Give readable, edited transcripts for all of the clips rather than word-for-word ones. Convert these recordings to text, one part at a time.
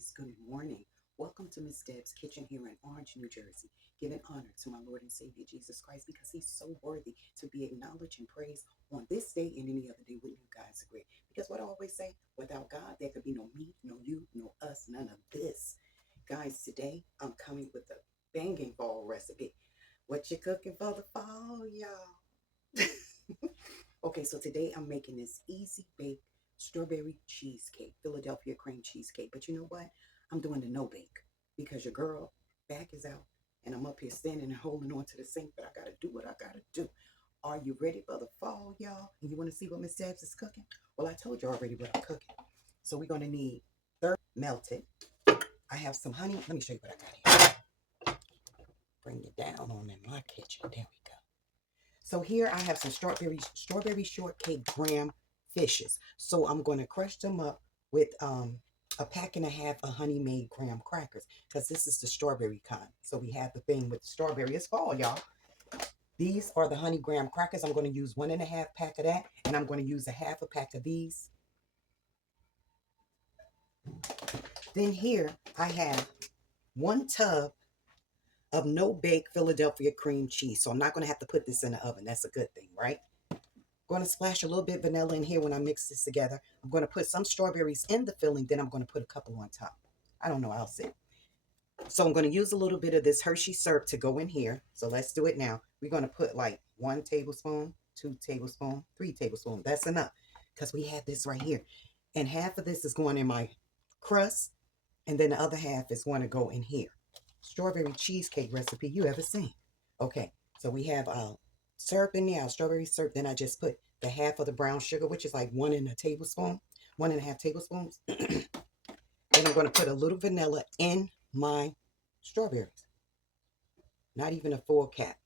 guys, good morning. Welcome to Miss Deb's Kitchen here in Orange, New Jersey. Giving honor to my Lord and Savior Jesus Christ because he's so worthy to be acknowledged and praised on this day and any other day. Wouldn't you guys agree? Because what I always say, without God, there could be no me, no you, no us, none of this. Guys, today I'm coming with a banging fall recipe. What you cooking for the fall, y'all? Okay, so today I'm making this easy bake strawberry cheesecake, Philadelphia cream cheesecake. But you know what? I'm doing the no bake because your girl back is out and I'm up here standing and holding on to the sink, but I gotta do what I gotta do. Are you ready for the fall, y'all? And you want to see what Miss Debs is cooking? Well, I told you already what I'm cooking. So we're gonna need melted. I have some honey. Let me show you what I got here. Bring it down on in my kitchen. There we go. So here I have some strawberry shortcake graham fishes. So I'm going to crush them up with a pack and a half of honey made graham crackers because this is the strawberry kind. So we have the thing with strawberry. It's fall, y'all. These are the honey graham crackers. I'm going to use 1.5 pack of that, and I'm going to use a half a pack of these. Then here I have 1 tub of no-bake Philadelphia cream cheese. So I'm not going to have to put this in the oven. That's a good thing, right? I'm going to splash a little bit vanilla in here when I mix this together. I'm going to put some strawberries in the filling. Then I'm going to put a couple on top. I don't know. I'll see. So I'm going to use a little bit of this Hershey syrup to go in here. So let's do it now. We're going to put like 1 tablespoon, 2 tablespoons, 3 tablespoons. That's enough because we have this right here. And half of this is going in my crust. And then the other half is going to go in here. Strawberry cheesecake recipe you ever seen. Okay, so we have syrup in there, strawberry syrup. Then I just put the half of the brown sugar, which is like 1.5 tablespoons. Then I'm going to put a little vanilla in my strawberries. Not even a full cap.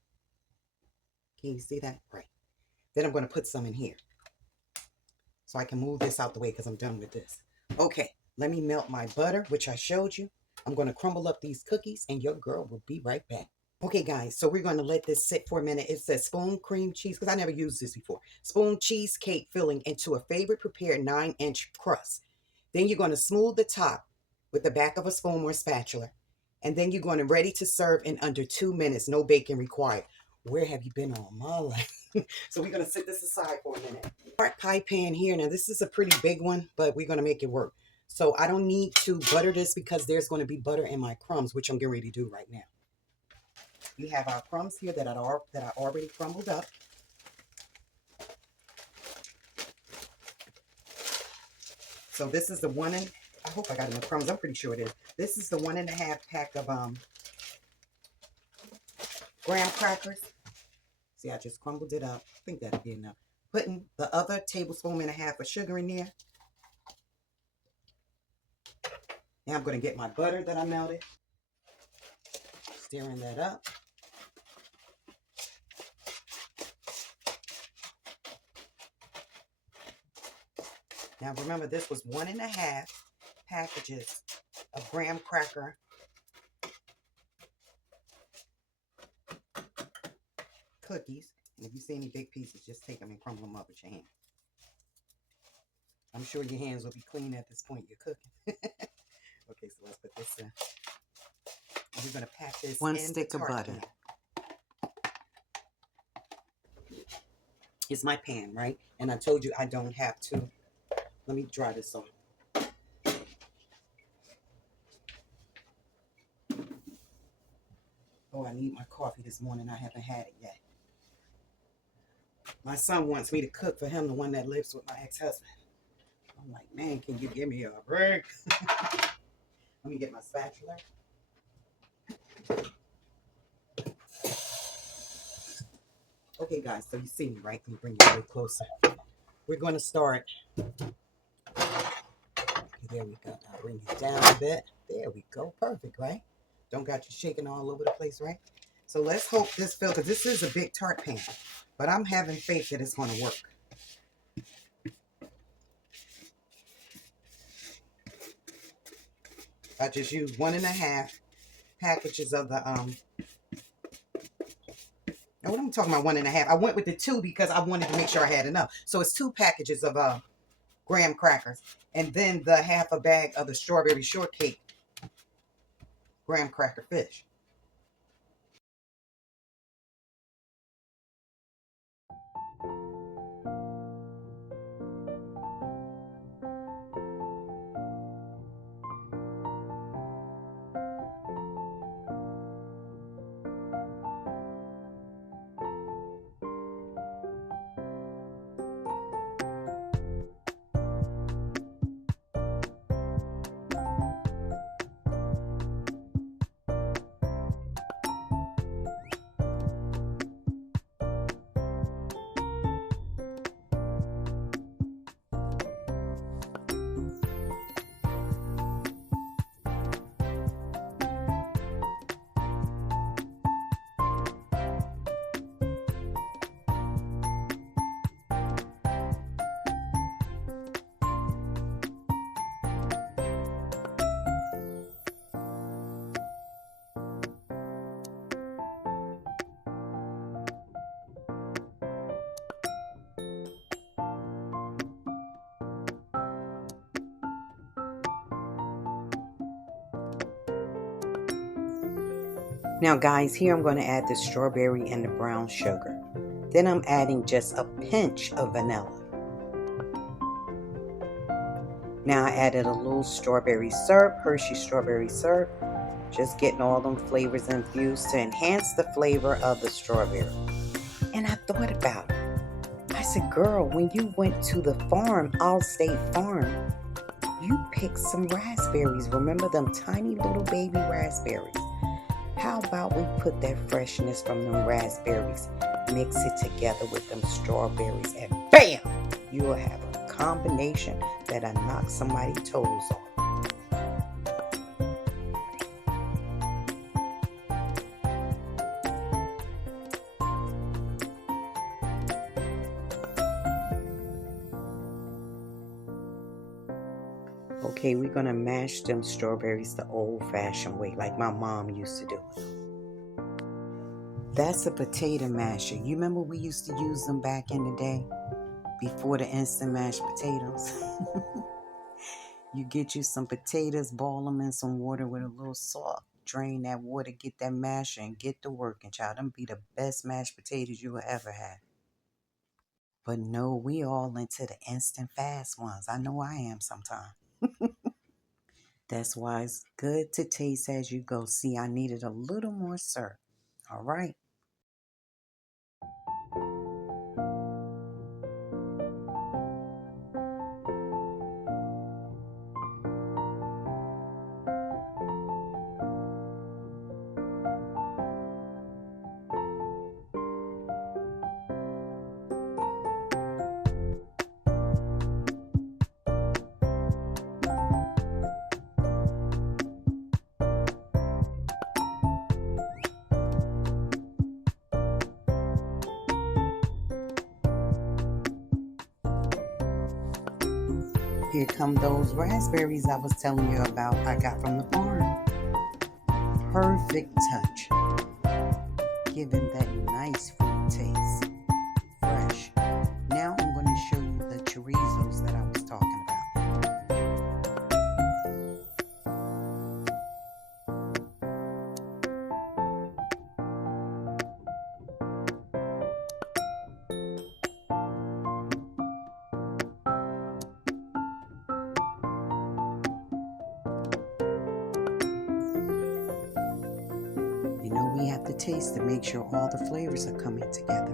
Can you see that? Right. Then I'm going to put some in here. So I can move this out the way because I'm done with this. Okay, let me melt my butter, which I showed you. I'm going to crumble up these cookies and your girl will be right back. Okay, guys, so we're going to let this sit for a minute. It says spoon cream cheese, because I never used this before. Spoon cheesecake filling into a favorite prepared 9-inch crust. Then you're going to smooth the top with the back of a spoon or spatula. And then you're going to ready to serve in under 2 minutes. No baking required. Where have you been all my life? So we're going to set this aside for a minute. Part pie pan here. Now, this is a pretty big one, but we're going to make it work. So I don't need to butter this because there's going to be butter in my crumbs, which I'm getting ready to do right now. We have our crumbs here that I already crumbled up. So this is the I hope I got enough crumbs. I'm pretty sure it is. This is the 1.5 pack of graham crackers. See, I just crumbled it up. I think that'll be enough. Putting the other 1.5 tablespoons of sugar in there. Now I'm going to get my butter that I melted. Stirring that up. Now remember, this was 1.5 packages of graham cracker cookies. And if you see any big pieces, just take them and crumble them up with your hand. I'm sure your hands will be clean at this point you're cooking. Okay, so let's put this in. And we're going to pack this 1 stick of butter. It's my pan, right? And I told you I don't have to. Let me dry this off. Oh, I need my coffee this morning. I haven't had it yet. My son wants me to cook for him, the one that lives with my ex-husband. I'm like, man, can you give me a break? Let me get my spatula. Okay, guys, so you see me, right? Let me bring you a little closer. We're going to start. Okay, there we go. I'll bring you down a bit. There we go. Perfect, right? Don't got you shaking all over the place, right? So let's hope this fills, because this is a big tart pan. But I'm having faith that it's going to work. I just used 1.5 packages of the now what I'm talking about 1.5. I went with the 2 because I wanted to make sure I had enough. So it's 2 packages of graham crackers, and then the half a bag of the strawberry shortcake graham cracker fish. Now guys, here I'm going to add the strawberry and the brown sugar. Then I'm adding just a pinch of vanilla. Now I added a little strawberry syrup, Hershey strawberry syrup. Just getting all them flavors infused to enhance the flavor of the strawberry. And I thought about it. I said, girl, when you went to the farm, Allstate Farm, you picked some raspberries. Remember them tiny little baby raspberries? How about we put that freshness from them raspberries, mix it together with them strawberries, and bam! You'll have a combination that'll knock somebody's toes off. Okay, we're going to mash them strawberries the old-fashioned way, like my mom used to do it. That's a potato masher. You remember we used to use them back in the day, before the instant mashed potatoes? You get you some potatoes, boil them in some water with a little salt. Drain that water, get that masher, and get to working, child. Them be the best mashed potatoes you will ever have. But no, we all into the instant fast ones. I know I am sometimes. That's why it's good to taste as you go. See, I needed a little more syrup. All right. Here come those raspberries I was telling you about I got from the farm. Perfect touch. Giving that nice fruit taste. Fresh. Now I'm going to show you the chorizos that I was talking about. You know, we have to taste to make sure all the flavors are coming together.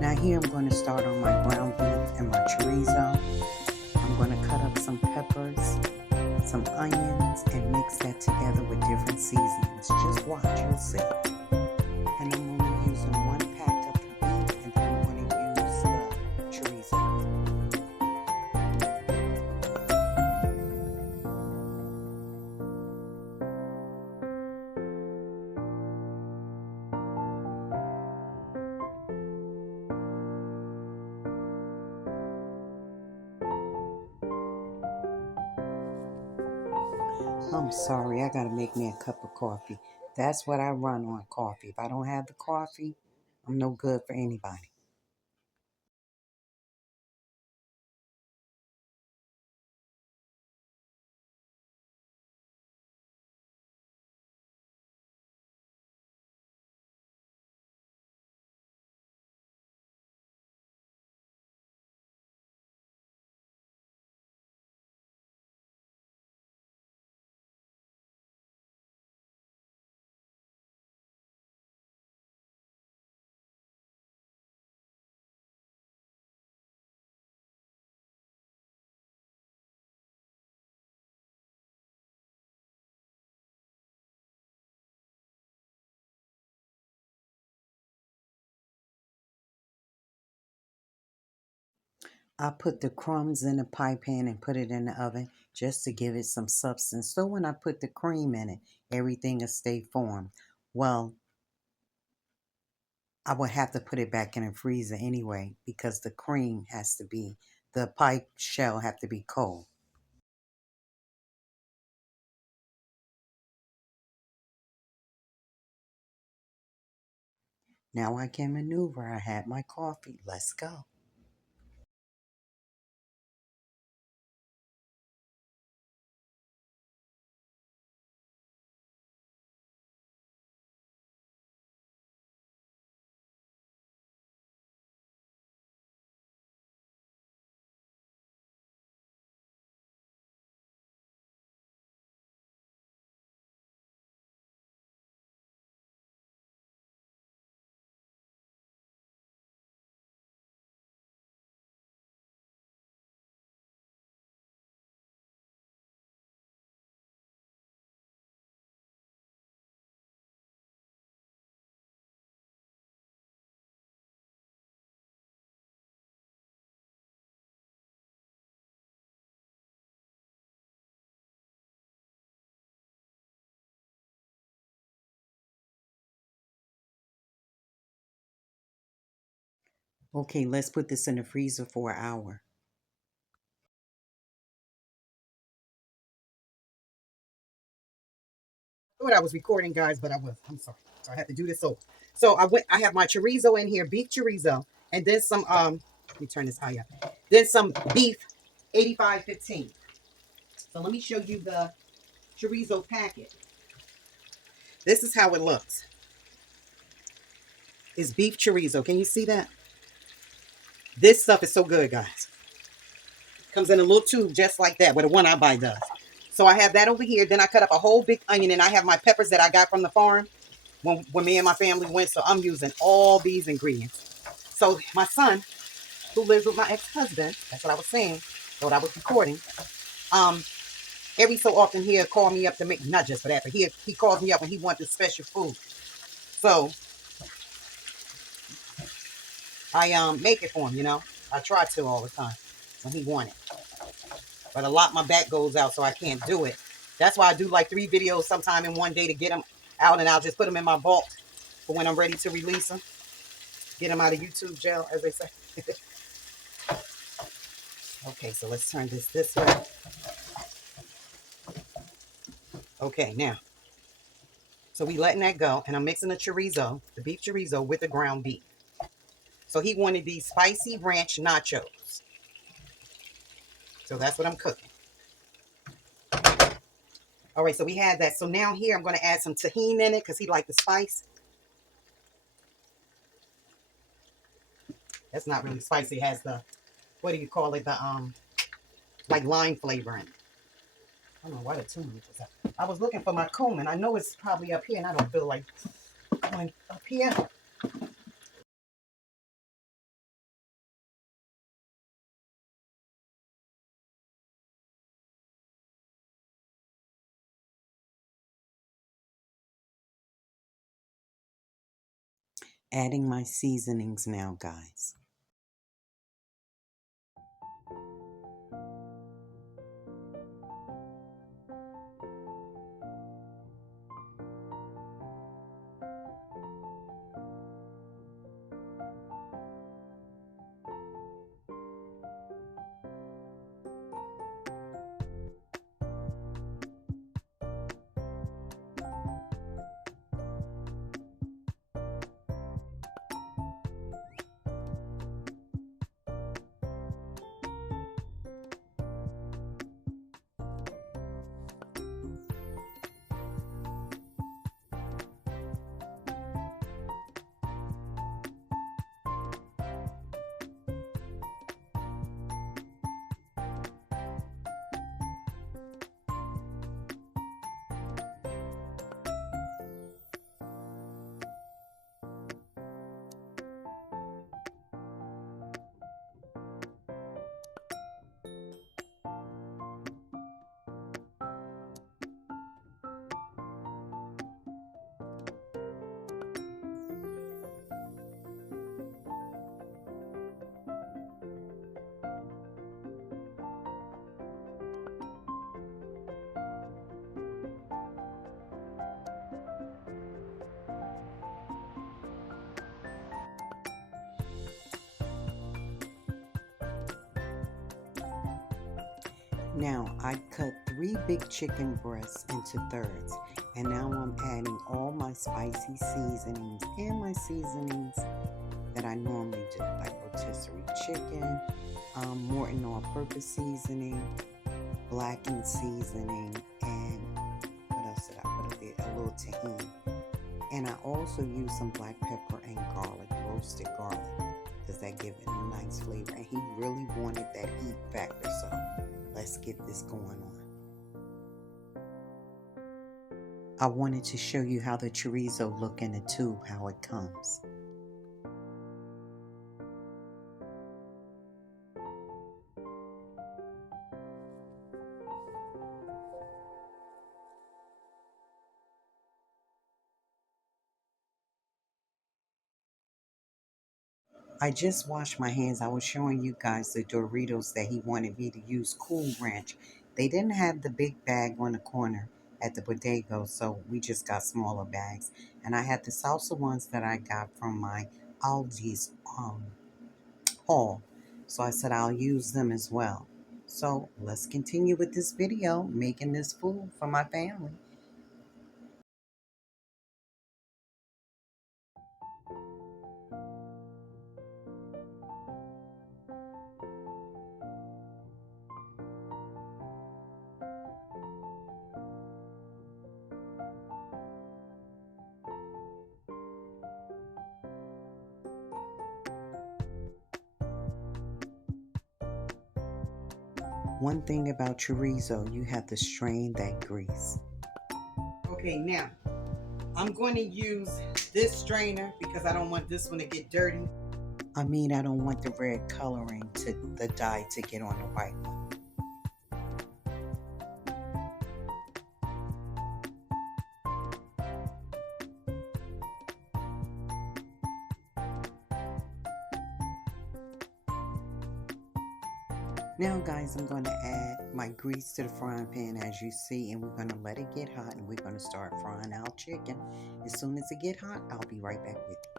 Now here I'm going to start on my ground beef and my chorizo. I'm going to cut up some peppers, some onions, and mix that together with different seasonings. Just watch, you'll see. And I'm only using one pack of the beef, and then I'm going to use the chorizo. I'm sorry, I gotta make me a cup of coffee. That's what I run on, coffee. If I don't have the coffee, I'm no good for anybody. I put the crumbs in the pie pan and put it in the oven just to give it some substance. So when I put the cream in it, everything will stay formed. Well, I would have to put it back in the freezer anyway because the cream has to be, the pie shell have to be cold. Now I can maneuver. I had my coffee. Let's go. Okay, let's put this in the freezer for an hour. I thought I was recording, guys, but I was. I'm sorry. So I had to do this over. So I have my chorizo in here, beef chorizo, and then some let me turn this high up. Then some beef 8515. So let me show you the chorizo packet. This is how it looks. It's beef chorizo. Can you see that? This stuff is so good, guys. Comes in a little tube just like that, where the one I buy does. So I have that over here. Then I cut up a whole big onion, and I have my peppers that I got from the farm when me and my family went. So I'm using all these ingredients. So my son, who lives with my ex-husband, that's what I was saying, what I was recording. Um, every so often he'll call me up to make, not just for that, but he calls me up when he wants this special food. So I make it for him. I try to all the time when he wants it, but a lot my back goes out, so I can't do it. That's why I do like 3 videos sometime in one day to get them out, and I'll just put them in my vault for when I'm ready to release them. Get them out of YouTube jail, as they say. Okay, so let's turn this way. Okay, now, so we letting that go, and I'm mixing the beef chorizo with the ground beef. So he wanted these spicy ranch nachos. So that's what I'm cooking. All right, so we had that. So now here I'm going to add some tahini in it because he liked the spice. That's not really spicy. It has the, what do you call it? The like lime flavor in it. I don't know why the tune is up. I was looking for my cumin. I know it's probably up here, and I don't feel like going up here. Adding my seasonings now, guys. Now I cut 3 big chicken breasts into thirds, and now I'm adding all my spicy seasonings and my seasonings that I normally do, like rotisserie chicken, Morton all-purpose seasoning, blackened seasoning, and what else did I put up there? A little tahini. And I also use some black pepper and garlic, roasted garlic, because that gives it a nice flavor. And he really wanted that heat factor, so let's get this going on. I wanted to show you how the chorizo look in a tube, how it comes. I just washed my hands. I was showing you guys the Doritos that he wanted me to use Cool Ranch. They didn't have the big bag on the corner at the bodega, so we just got smaller bags. And I had the salsa ones that I got from my Aldi's haul. So I said I'll use them as well. So let's continue with this video, making this food for my family. One thing about chorizo, you have to strain that grease. Okay, now I'm going to use this strainer because I don't want this one to get dirty. I don't want the red coloring to the dye to get on the white one. Now guys, I'm going to add my grease to the frying pan as you see, and we're going to let it get hot, and we're going to start frying our chicken. As soon as it get hot, I'll be right back with you.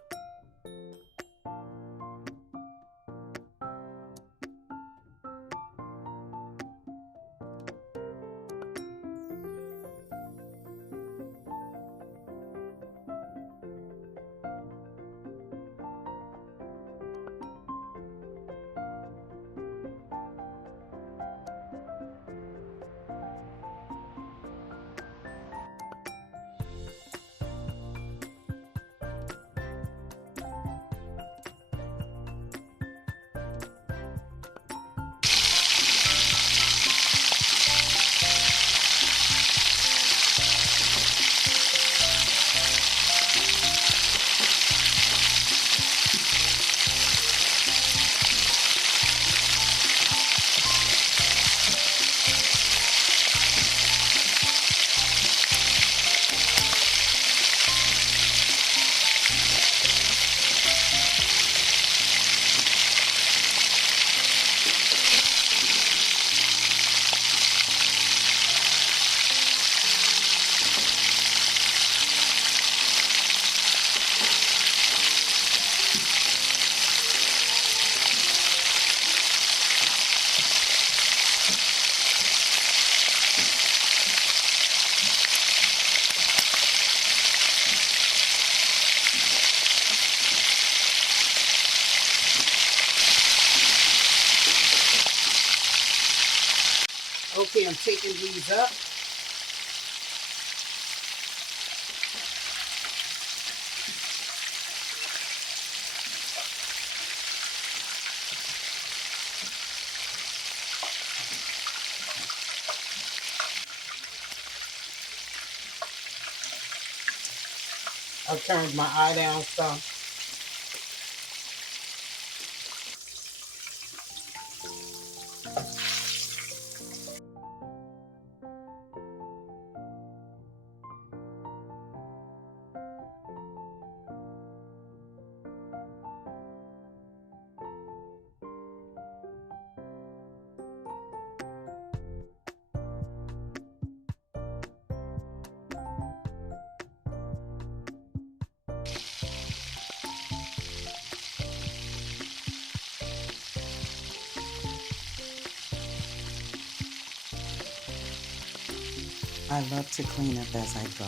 Okay, I'm taking these up. I've turned my eye down some. I love to clean up as I go.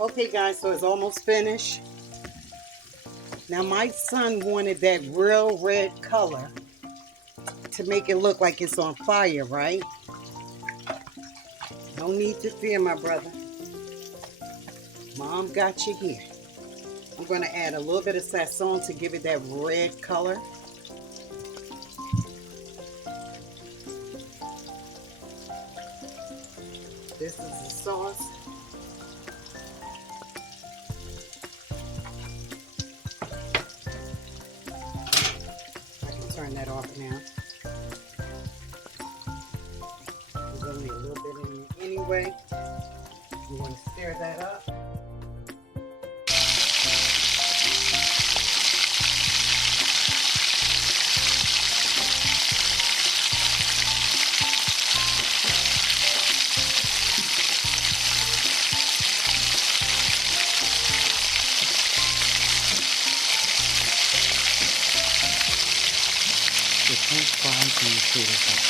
Okay guys, so it's almost finished. Now my son wanted that real red color to make it look like it's on fire, right? No need to fear, my brother. Mom got you here. I'm going to add a little bit of sazon to give it that red color. This is the sauce. I can turn that off now. There's only a little bit in it anyway. You want to stir that up. The French fries and the tater tots.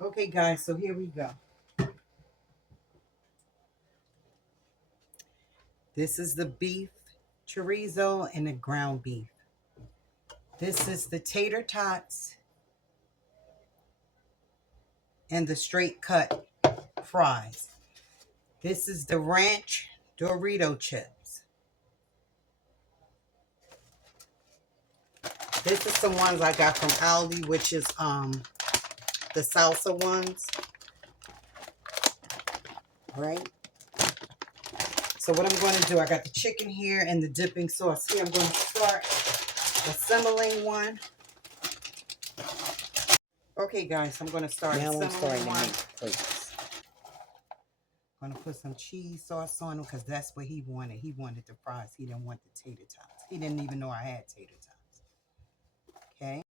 Okay guys, so here we go. This is the beef chorizo and the ground beef. This is the tater tots and the straight cut fries. This is the ranch Dorito chips. This is some ones I got from Aldi, which is the salsa ones. Right? So what I'm going to do, I got the chicken here and the dipping sauce here. I'm going to start assembling one. Okay, guys, I'm going to start assembling one. I'm going to put some cheese sauce on them because that's what he wanted. He wanted the fries. He didn't want the tater tots. He didn't even know I had tater tots. Okay.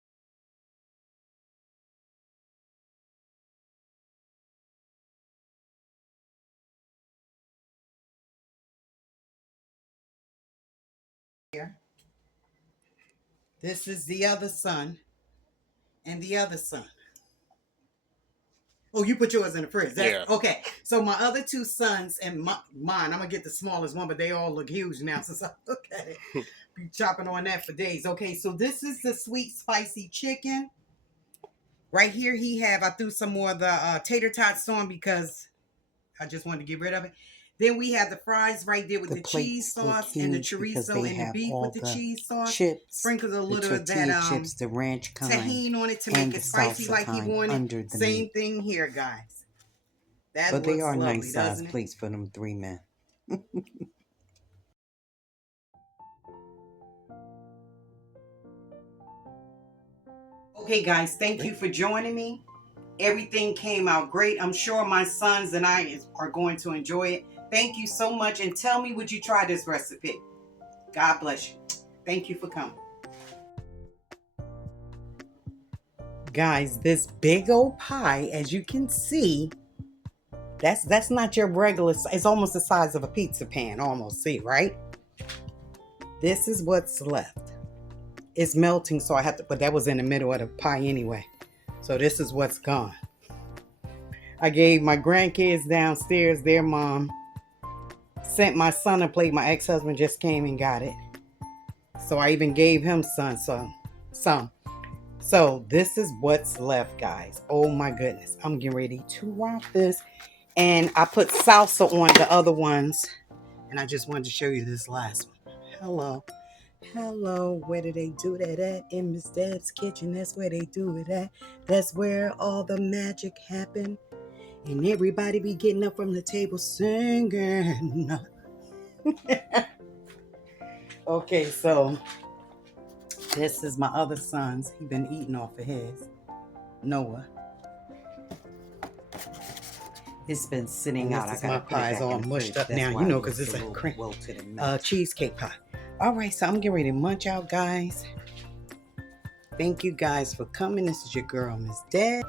Here. This is the other son and the other son. Oh, you put yours in the fridge. Yeah. Okay. So my other two sons and mine, I'm going to get the smallest one, but they all look huge now since I look at it. Be chopping on that for days. Okay, so this is the sweet spicy chicken. Right here I threw some more of the tater tots on because I just wanted to get rid of it. Then we have the fries right there with the cheese sauce and the chorizo and the beef with the cheese sauce. Chips, sprinkles a little of that chips, the ranch kind, tahini on it to make it spicy like he wanted. Same thing here, guys. But they are lovely, nice size plates for them 3 men. Okay, guys, thank you for joining me. Everything came out great. I'm sure my sons and I are going to enjoy it. Thank you so much. And tell me, would you try this recipe? God bless you. Thank you for coming. Guys, this big old pie, as you can see, that's not your regular, it's almost the size of a pizza pan, almost, see, right? This is what's left. It's melting, so I have to, but that was in the middle of the pie anyway. So this is what's gone. I gave my grandkids downstairs their mom. Sent my son a plate. My ex-husband just came and got it. So I even gave him some. So this is what's left, guys. Oh my goodness. I'm getting ready to rock this. And I put salsa on the other ones. And I just wanted to show you this last one. Hello. Hello, where do they do that at? In Miss Deb's kitchen, that's where they do it at. That's where all the magic happened. And everybody be getting up from the table singing. Okay, so this is my other son's. He been eating off of his. Noah. It's been sitting out. This is my pie's all mushed up now, you know, because it's a cheesecake pie. All right, so I'm getting ready to munch out, guys. Thank you guys for coming. This is your girl, Miss Deb.